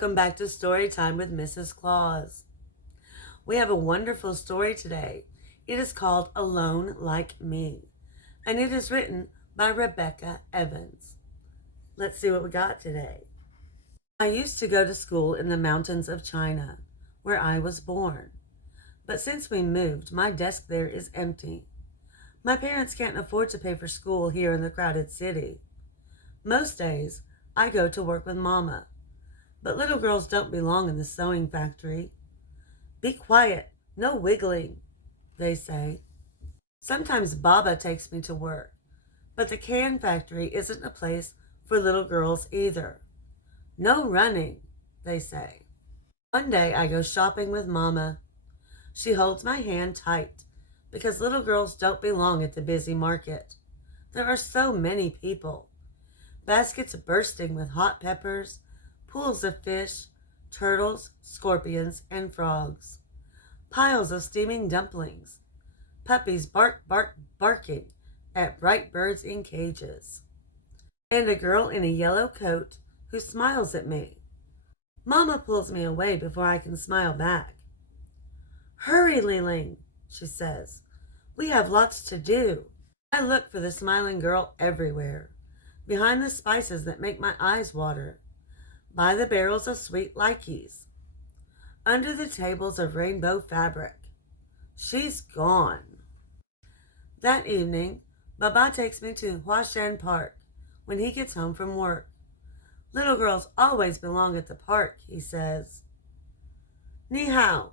Welcome back to Story Time with Mrs. Claus. We have a wonderful story today. It is called Alone Like Me, and it is written by Rebecca Evans. Let's see what we got today. I used to go to school in the mountains of China, where I was born. But since we moved, my desk there is empty. My parents can't afford to pay for school here in the crowded city. Most days, I go to work with Mama. But little girls don't belong in the sewing factory. Be quiet, no wiggling, they say. Sometimes Baba takes me to work, but the can factory isn't a place for little girls either. No running, they say. One day I go shopping with Mama. She holds my hand tight because little girls don't belong at the busy market. There are so many people. Baskets bursting with hot peppers, pools of fish, turtles, scorpions, and frogs. Piles of steaming dumplings. Puppies barking at bright birds in cages. And a girl in a yellow coat who smiles at me. Mama pulls me away before I can smile back. Hurry, Liling, she says. We have lots to do. I look for the smiling girl everywhere, behind the spices that make my eyes water, by the barrels of sweet likies, under the tables of rainbow fabric. She's gone. That evening, Baba takes me to Huashan Park when he gets home from work. Little girls always belong at the park, he says. Ni hao.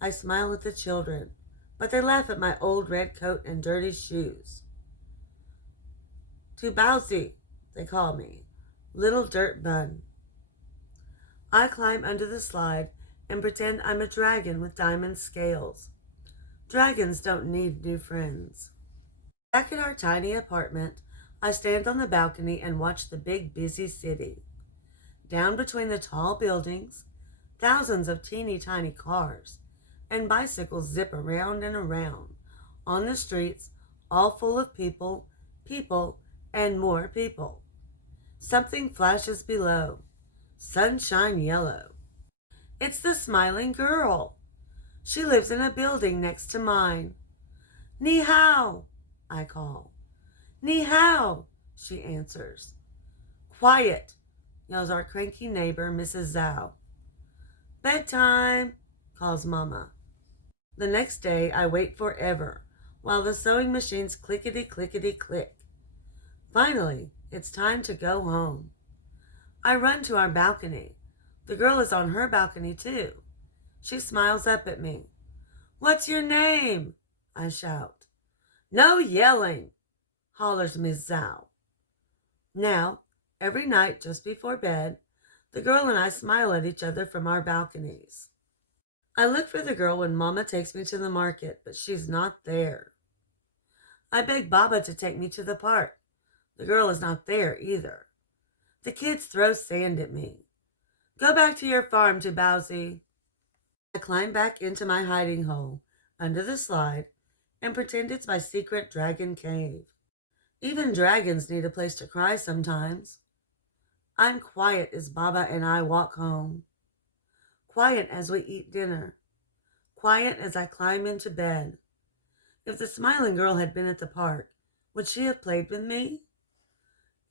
I smile at the children, but they laugh at my old red coat and dirty shoes. Tu Baozi, they call me, little dirt bun. I climb under the slide and pretend I'm a dragon with diamond scales. Dragons don't need new friends. Back at our tiny apartment, I stand on the balcony and watch the big, busy city. Down between the tall buildings, thousands of teeny tiny cars and bicycles zip around and around on the streets, all full of people, and more people. Something flashes below. Sunshine yellow. It's the smiling girl. She lives in a building next to mine. Ni hao, I call. Ni hao, she answers. Quiet, yells our cranky neighbor, Mrs. Zhao. Bedtime, calls Mama. The next day I wait forever while the sewing machines clickety-clickety-click. Finally, it's time to go home. I run to our balcony. The girl is on her balcony too. She smiles up at me. What's your name? I shout. No yelling, hollers Miss Zhao. Now, every night just before bed, the girl and I smile at each other from our balconies. I look for the girl when Mama takes me to the market, but she's not there. I beg Baba to take me to the park. The girl is not there either. The kids throw sand at me. Go back to your farm, to Baozi. I climb back into my hiding hole under the slide and pretend it's my secret dragon cave. Even dragons need a place to cry sometimes. I'm quiet as Baba and I walk home. Quiet as we eat dinner. Quiet as I climb into bed. If the smiling girl had been at the park, would she have played with me?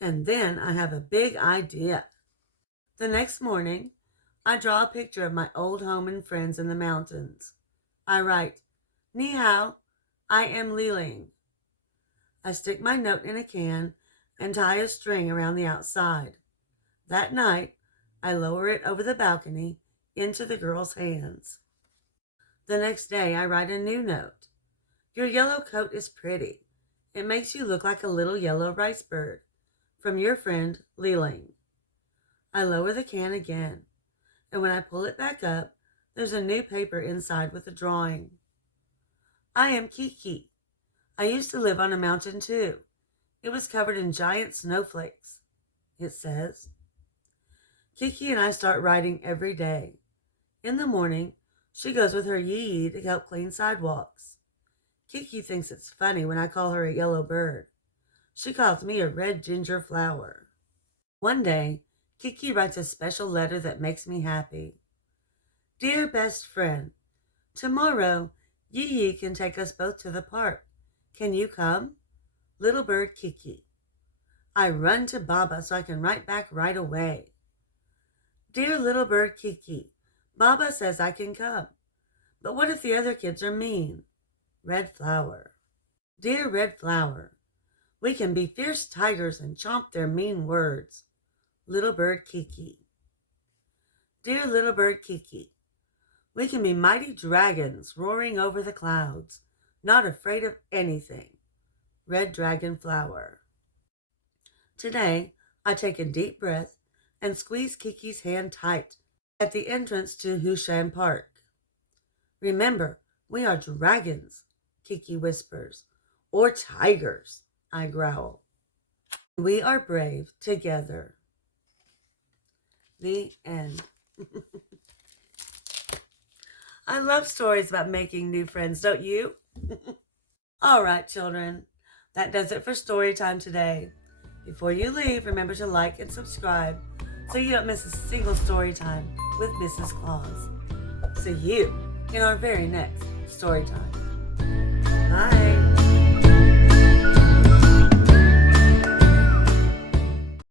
And then I have a big idea. The next morning, I draw a picture of my old home and friends in the mountains. I write, Ni hao, I am Liling. I stick my note in a can and tie a string around the outside. That night, I lower it over the balcony into the girl's hands. The next day, I write a new note. Your yellow coat is pretty. It makes you look like a little yellow rice bird. From your friend, Liling. I lower the can again, and when I pull it back up, there's a new paper inside with a drawing. I am Kiki. I used to live on a mountain too. It was covered in giant snowflakes, it says. Kiki and I start writing every day. In the morning, she goes with her yee to help clean sidewalks. Kiki thinks it's funny when I call her a yellow bird. She calls me a red ginger flower. One day, Kiki writes a special letter that makes me happy. Dear best friend, tomorrow Yee can take us both to the park. Can you come? Little bird Kiki. I run to Baba so I can write back right away. Dear little bird Kiki, Baba says I can come. But what if the other kids are mean? Red Flower. Dear Red Flower, we can be fierce tigers and chomp their mean words. Little bird Kiki. Dear little bird Kiki, we can be mighty dragons roaring over the clouds, not afraid of anything. Red Dragon Flower. Today, I take a deep breath and squeeze Kiki's hand tight at the entrance to Hushan Park. Remember, we are dragons, Kiki whispers, or tigers, I growl. We are brave together. The end. I love stories about making new friends, don't you? All right, children. That does it for story time today. Before you leave, remember to like and subscribe so you don't miss a single story time with Mrs. Claus. See you in our very next story time. Bye.